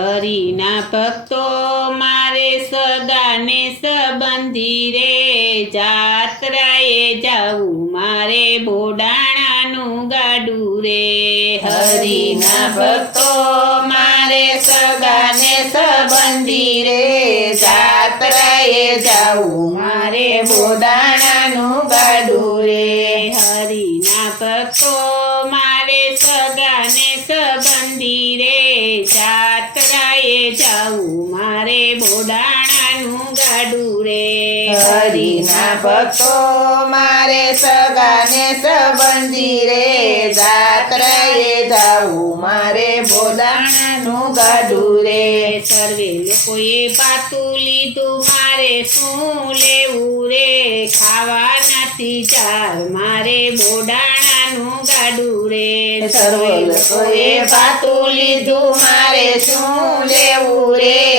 હરિના ભક્તો મારે સગાને સંબંધી રે. જાત્રાએ જાવું મારે બોડાણાનું ગાડું રે. હરિના ભક્તો મારે સગાને સંબંધી રે. જાત્રાએ જાવું મારે બોડાણાનું ગાડું રે. હરિના ભક્તો બોડાણાનું ગાડું રે. હરિના ભક્તો મારે સગાને સંબંધી રે. જાત્રાએ જાવું મારે બોડાણાનું ગાડું રે. સર્વે લોકોએ પાતું લીધું મારે શું લેવું રે? ખાવા નથી ચાર મારે બોડાણાનું ગાડું રે. સર્વે લોકોએ પાતું લીધું મારે શું લેવું રે?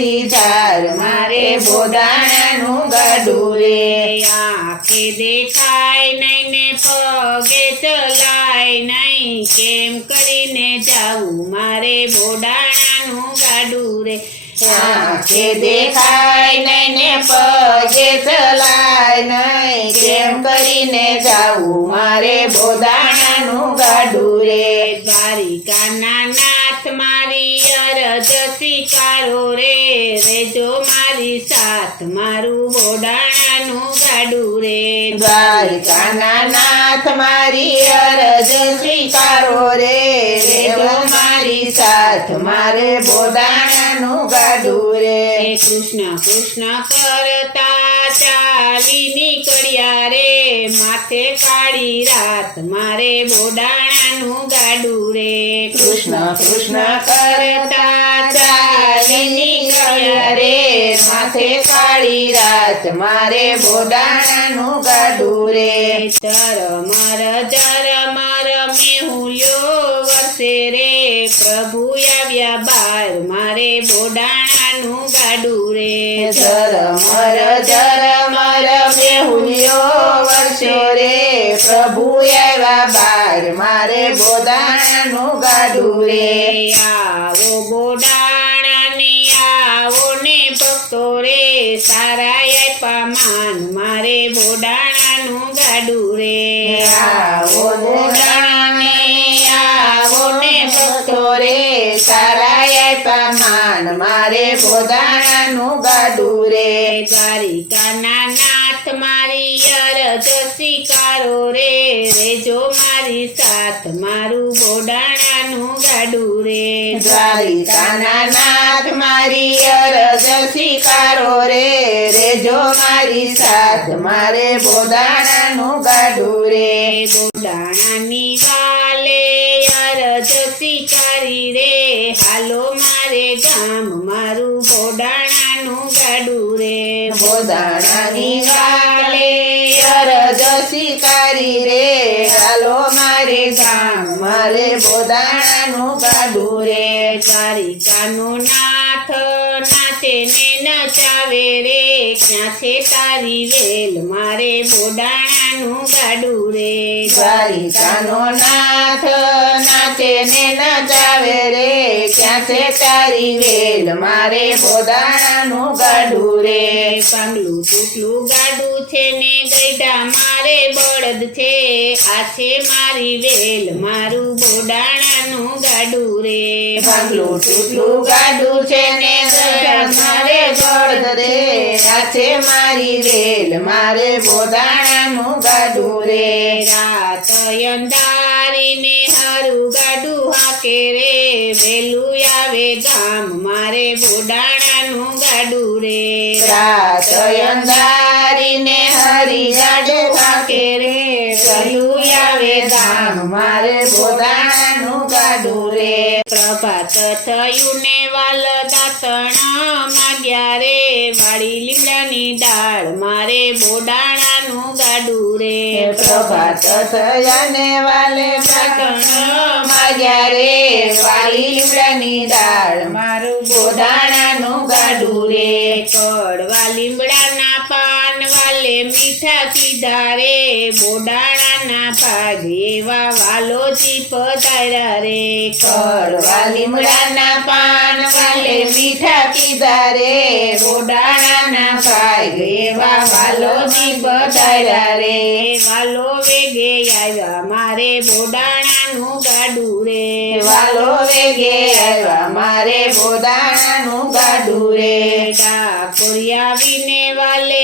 જાર મારે બોદાણાનું ગાડું રે. આંખે દેખાય નહીં ને પગે ચલાય નહીં. કેમ કરીને જાવું મારે બોડાણાનું ગાડું રે. આંખે દેખાય નહીં ને પગે ચલાય નહીં. કેમ કરીને જાવું મારે બોદાણાનું ગાડું રે. દ્વારિકાના નાથ મારી અરજ સ્વીકારો રે. રેજો મારી સાથ મારું બોડાણાનું ગાડું રે. દ્વારિકાના નાથ મારી અરજ સ્વીકારો રે. રેવો મારી સાથ મારે બોડાણાનું ગાડું રે. કૃષ્ણ કૃષ્ણ કરતા ચાલી નીકળ્યા રે. માથે કાળી રાત મારે બોડાણાનું ગાડું રે. કૃષ્ણ કૃષ્ણ કરતા કાળી રાત મારે બોડાણાનું ગાડું રે. ચરમર ચરમર મેહુલ્યો વર્ષે રે. પ્રભુ આવ્યા બાર મારે બોડાણાનું ગાડું રે. જરમર જરમર મેહુલ્યો વર્ષે રે. પ્રભુ આવ્યા બાર મારે બોડાણાનું ગાડું રે. આવો બોડાણાની સારા આપ્યા માન મારે બોડાણાનું ગાડું રે. આવો બોડાણાને આવો ને ભક્તો રે. સારા આપ્યા માન મારે બોડાણાનું ગાડું રે. દ્વારિકાના નાથ મારી અરજ સ્વીકારો રે. રેજો મારી સાથ મારું બોડાણાનું ગાડું રે. દ્વારિકાના નાથ મારી અરજ સ્વીકારો રે રેજો મારી સાથ મારે બોદાણાનું ગાડું રે. બોડાણાની વાલે અરજ સ્વીકારી રે હાલો મારે ગામ મારું બોડાણાનું ગાડું રે. બોદાણાની વાલે અરજ શિકારી રે, હાલો મારે ગામ. મારે બોદાણાનું ગાડું રે. દ્વારિકાનો નાથ નાચે ને નચાવે રે. ક્યાં છે તારી વેલ? મારે બોડાણાનું ગાડું રે. દ્વારિકાનો નાથ નાચે ને નચાવે રે ક્યાં છે તારી વેલ? મારે પોદાણાનું ગાડું રે. પાંગલું ટૂટલું ગાડું છે ને ગઈઢા મારે બળદ છે. આ છે મારી વેલ મારું બોડાણાનું ગાડું રે. ભાગલું ટૂટલું ગાડું છે ને ગળા મારે બળદ રે આ છે મારી વેલ મારે બોદાણાનું ગાડું રે. રાત હારું હાકે રે વેલું આવે ધામ મારે બોડાણાનું ગાડું રે. રાત ને હરી ગાડે વાકે રે. ગયું આવે ધામ મારે બોડાણાનું ગાડું રે. પ્રભાત થયું ને વાલ દાતણા માગ્યા રે. વાળી લીમડાની દાળ મારે બોડાણાનું ગાડું રે પ્રભાત થયાને વાલે પાટણ માગ્યા રે. વાલી લીમડાની દાળ મારું ગોદાણાનું ગાડું રે. કડવા વાલે મીઠા દારે બોડાણાના ભાગ વાલો વાલોજી પધાર્યા રે. કડવા લીમડાના પાન વાલે મીઠા પીધા રે બોડાણાના ભાગ વાલો વાલોજી બધાર્યા રે. વાલો વેગે આવ્યા મારે બોડાણાનું ગાડું રે. વાલો વેગે આવ્યા મારે બોદાણાનું ગાડું રે. ડાકોરિયા વિને વાલે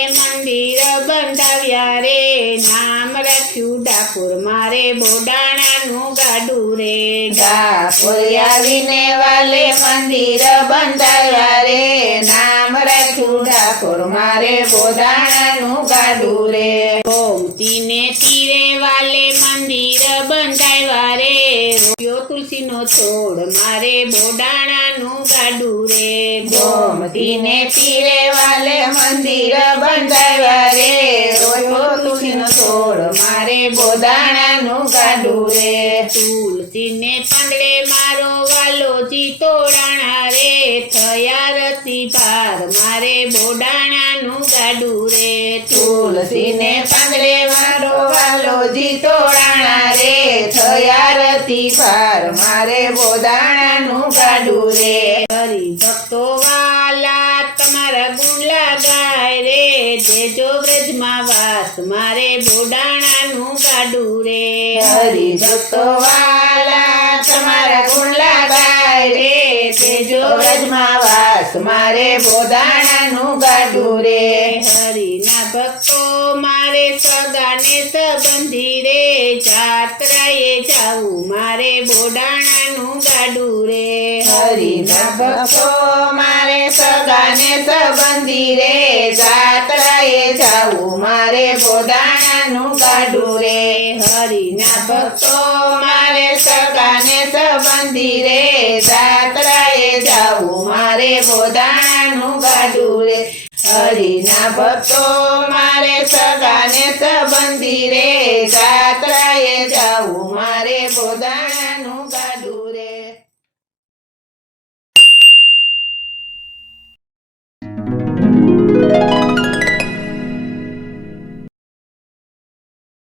બંધાવ્યા રે નામ રાખ્યું ડાકોર મારે બોડાણાનું ગાડું રે. ડાકોરિયાવીને વાલે મંદિર બંધાવ્યા રે નામ રાખ્યું ડાકોર મારે બોડાણાનું ગાડું રે. ગોમતીને તીરે વાલે મંદિર બંધાવ્યા રે. રોયો તુલસીનો છોડ મારે બોડાણાનું ગાડું રે. ગોમતીને તીરે વાલે મંદિર બંધાવ્યા રે. તુલસીને પાંદડે મારો વાલો જીતોડાણા રે થયા રતી ભાર. મારે બોડાણાનું ગાડું રે. તુલસીને પાંદડે મારો વાલો જીતોડાણા રે થયા રતી પાર મારે બોડાણાનું ગાડું રે. હરી ભક્તો વાલા, તમારા ગુણ લગાય રે. દેજો વ્રજમાં વાસ. મારે બોડાણાનું ગાડું રે. હરી ભક્તો વાલા મારે બોદાણાનું ગાડું રે. હરિના ભક્તો મારે સગાને સંબંધી રે. જાત્રાએ જાવું મારે બોડાણાનું ગાડું રે. હરિના ભક્તો મારે સગાને સંબંધી રે. જાત્રાએ જાવું મારે બોદાણાનું ગાડું રે. હરિના ભક્તો મારે સગાને સંબંધી રે. જાત્રાએ જાવું મારે પોતાનું ગાડું રે. હરિના ભક્તો મારે સગાને સંબંધી રે.